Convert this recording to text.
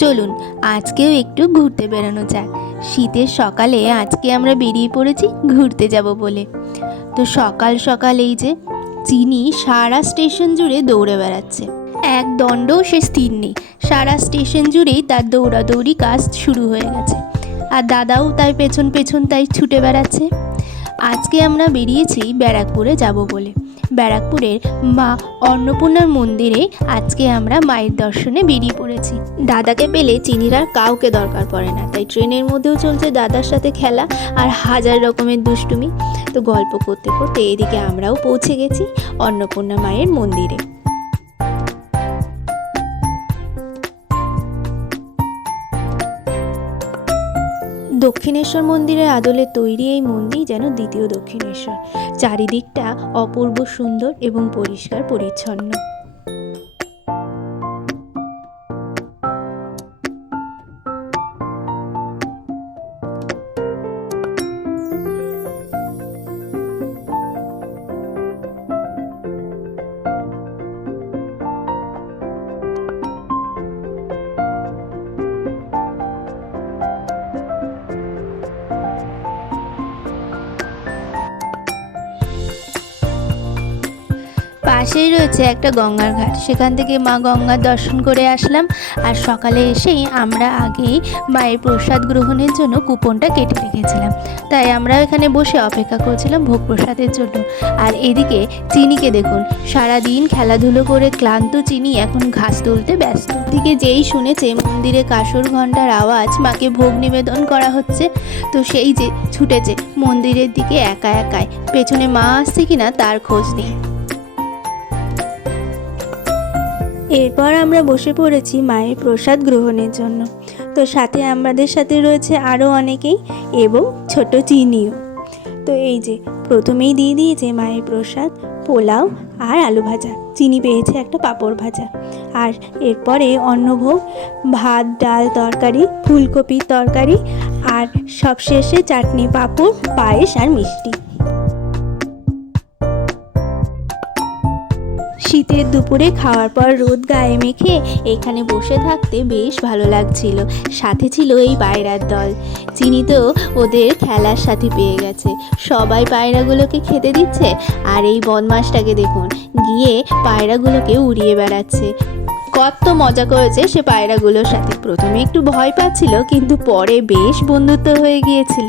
চলুন আজকেও একটু ঘুরতে বেরোনো যাক। শীতের সকালে আজকে আমরা বেরিয়ে পড়েছি ঘুরতে যাব বলে। তো সকাল সকাল এই যে চিনি সারা স্টেশন জুড়ে দৌড়ে বেড়াচ্ছে, এক দণ্ডও সে স্থির নেই। সারা স্টেশন জুড়েই তার দৌড়াদৌড়ি কাজ শুরু হয়ে গেছে, আর দাদাও তাই পেছন পেছন তাই ছুটে বেড়াচ্ছে। আজকে আমরা বেরিয়েছি ব্যারাকপুরে যাব বলে। ব্যারাকপুরের মা অন্নপূর্ণার মন্দিরে আজকে আমরা মায়ের দর্শনে বেরিয়ে পড়েছি। দাদাকে পেলে চিনির আর কাউকে দরকার পড়ে না, তাই ট্রেনের মধ্যেও চলছে দাদার সাথে খেলা আর হাজার রকমের দুষ্টুমি। তো গল্প করতে করতে এদিকে আমরাও পৌঁছে গেছি অন্নপূর্ণা মায়ের মন্দিরে। দক্ষিণেশ্বর মন্দিরের আদলে তৈরি এই মন্দির যেন দ্বিতীয় দক্ষিণেশ্বর। চারিদিকটা অপূর্ব সুন্দর এবং পরিষ্কার পরিচ্ছন্ন। পাশেই রয়েছে একটা গঙ্গার ঘাট, সেখান থেকে মা গঙ্গার দর্শন করে আসলাম। আর সকালে এসেই আমরা আগেই মায়ের প্রসাদ গ্রহণের জন্য কুপনটা কেটে রেখেছিলাম, তাই আমরা এখানে বসে অপেক্ষা করছিলাম ভোগ প্রসাদের জন্য। আর এদিকে চিনিকে দেখুন, সারাদিন খেলাধুলো করে ক্লান্ত চিনি এখন ঘাস তুলতে ব্যস্ত। দিকে যেই শুনেছে মন্দিরে কাসর ঘণ্টার আওয়াজ, মাকে ভোগ নিবেদন করা হচ্ছে, তো সেই যে ছুটেছে মন্দিরের দিকে একা একাই। পেছনে মা আসছে কিনা তার খোঁজ নেই। এরপর আমরা বসে পড়েছি মায়ের প্রসাদ গ্রহণের জন্য। তো সাথে আমাদের সাথে রয়েছে আরও অনেকেই এবং ছোট চিনিও। তো এই যে প্রথমেই দিয়ে দিয়েছে মায়ের প্রসাদ পোলাও আর আলু ভাজা, চিনি পেয়েছে একটা পাঁপড় ভাজা। আর এরপরে অন্নভোগ, ভাত ডাল তরকারি, ফুলকপির তরকারি, আর সবশেষে চাটনি পাঁপড়, পায়েস আর মিষ্টি। শীতের দুপুরে খাওয়ার পর রোদ গায়ে মেখে এখানে বসে থাকতে বেশ ভালো লাগছিল। সাথে ছিল এই পায়রার দল। চিনি তো ওদের খেলার সাথী পেয়ে গেছে, সবাই পায়রাগুলোকে খেতে দিচ্ছে। আর এই বদমাসটাকে দেখুন, গিয়ে পায়রাগুলোকে উড়িয়ে বেড়াচ্ছে। কত মজা করেছে সে পায়রাগুলোর সাথে। প্রথমে একটু ভয় পাচ্ছিল, কিন্তু পরে বেশ বন্ধুত্ব হয়ে গিয়েছিল।